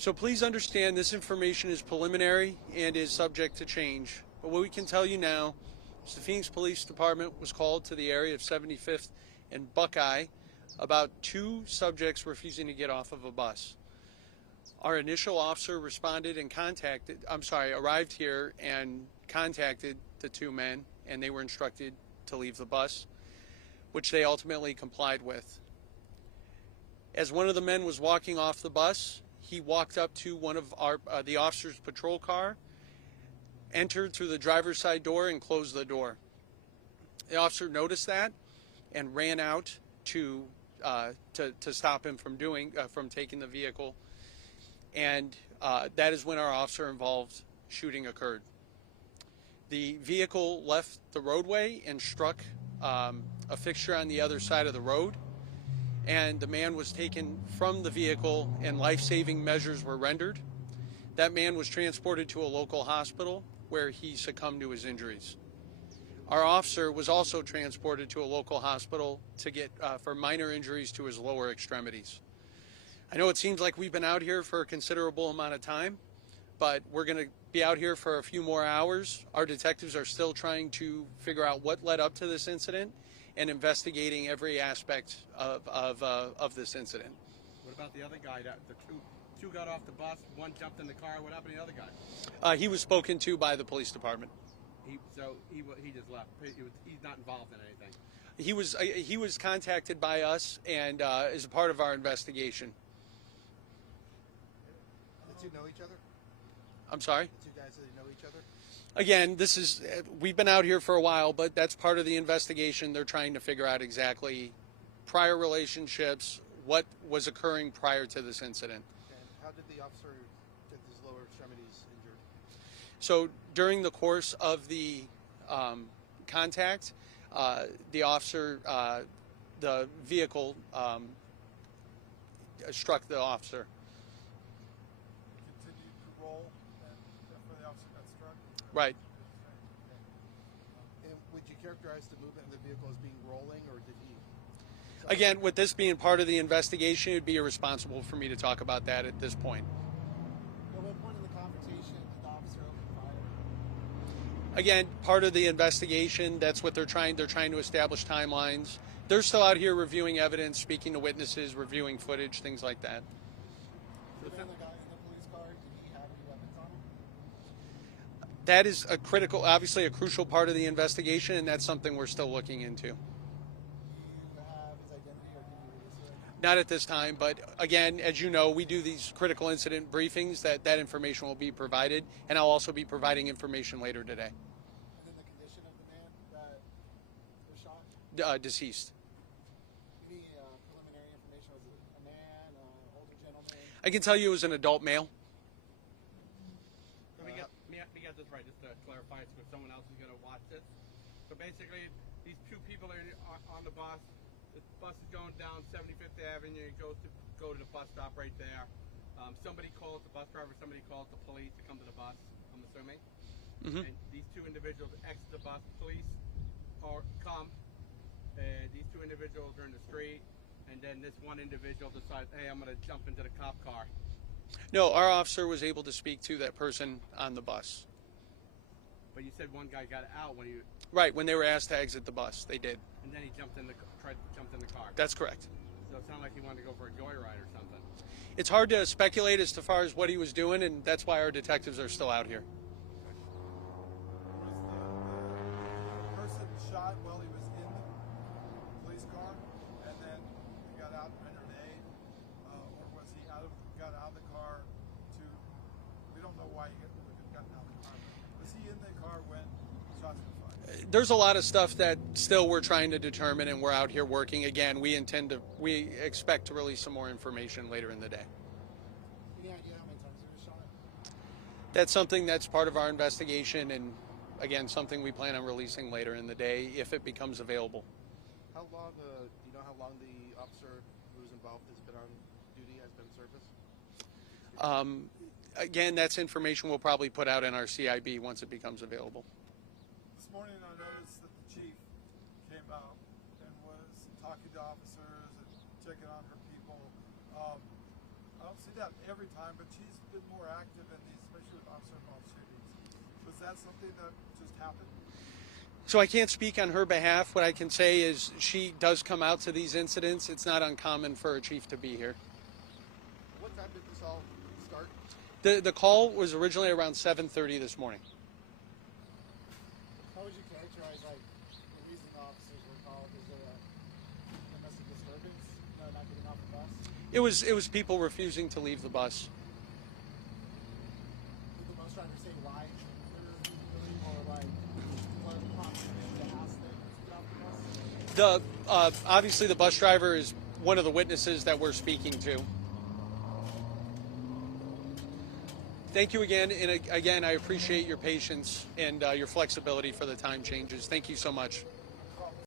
So please understand this information is preliminary and is subject to change. But what we can tell you now is the Phoenix Police Department was called to the area of 75th and Buckeye about two subjects refusing to get off of a bus. Our initial officer responded and arrived here and contacted the two men, and they were instructed to leave the bus, which they ultimately complied with. As one of the men was walking off the bus, he walked up to one of the officer's patrol car, entered through the driver's side door, and closed the door. The officer noticed that and ran out to stop him from taking the vehicle, and that is when our officer involved shooting occurred. The vehicle left the roadway and struck a fixture on the other side of the road, and the man was taken from the vehicle and life-saving measures were rendered. That man was transported to a local hospital where he succumbed to his injuries. Our officer was also transported to a local hospital to get for minor injuries to his lower extremities. I know it seems like we've been out here for a considerable amount of time, but we're going to be out here for a few more hours. Our detectives are still trying to figure out what led up to this incident and investigating every aspect of this incident. What about the other guy? The two got off the bus, one jumped in the car. What happened to the other guy? He was spoken to by the police department. He just left. He's not involved in anything. He was contacted by us and is a part of our investigation. Did you know each other? I'm sorry? Did you guys know each other? Again, we've been out here for a while, but that's part of the investigation. They're trying to figure out exactly prior relationships, what was occurring prior to this incident. And how did the officer get his lower extremities injured? So during the course of the contact, the officer, the vehicle struck the officer. Continued to roll, and that's where the officer got struck? Right. And would you characterize the movement of the vehicle as being rolling, or did he? Again, with this being part of the investigation, it would be irresponsible for me to talk about that at this point. At what point in the confrontation did the officer open fire? Again, part of the investigation, that's what they're trying to establish timelines. They're still out here reviewing evidence, speaking to witnesses, reviewing footage, things like that. The other guy in the police car, did he have any weapons on him? That is obviously a crucial part of the investigation, and that's something we're still looking into. Do you have his identity, or can you release it? Not at this time, but again, as you know, we do these critical incident briefings, that information will be provided, and I'll also be providing information later today. And then the condition of the man that was shot? Deceased. Any preliminary information? Was it a man, an older gentleman? I can tell you it was an adult male. So we got this right, just to clarify, so if someone else is going to watch this. So basically, these two people are on the bus. The bus is going down 75th Avenue. It goes to go to the bus stop right there. Somebody calls the bus driver. Somebody calls the police to come to the bus, I'm assuming. Mm-hmm. And these two individuals exit the bus. Police come. These two individuals are in the street. And then this one individual decides, hey, I'm going to jump into the cop car. No, our officer was able to speak to that person on the bus. But you said one guy got out when you... Right, when they were asked to exit the bus, they did. And then he jumped in the car. That's correct. So it sounded like he wanted to go for a joyride or something. It's hard to speculate as to far as what he was doing, and that's why our detectives are still out here. Was the person shot while he was in the police car, and then he got out and rendered aid, or was he got out of the car to? We don't know why he got out of the car. Was he in the car when shots were fired? There's a lot of stuff that still we're trying to determine, and we're out here working. Again, we expect to release some more information later in the day. Any idea how many times he was shot? That's something that's part of our investigation, and again, something we plan on releasing later in the day if it becomes available. How long? Do you know how long the officer who was involved has been on duty, has been in service? Again, that's information we'll probably put out in our CIB once it becomes available. This morning I noticed that the chief came out and was talking to officers and checking on her people. I don't see that every time, but she's been more active in these, especially with officer-involved shootings. Was that something that just happened? So I can't speak on her behalf. What I can say is she does come out to these incidents. It's not uncommon for a chief to be here. What time did this all start? The call was originally around 7:30 this morning. How would you characterize like the reason the officers were called? Is it a domestic disturbance? No, not getting off the bus? It was people refusing to leave the bus. Did the bus driver say why they were refusing, or like what prompted him to ask them to get off the bus? Obviously the bus driver is one of the witnesses that we're speaking to. Thank you again, and again, I appreciate your patience and your flexibility for the time changes. Thank you so much.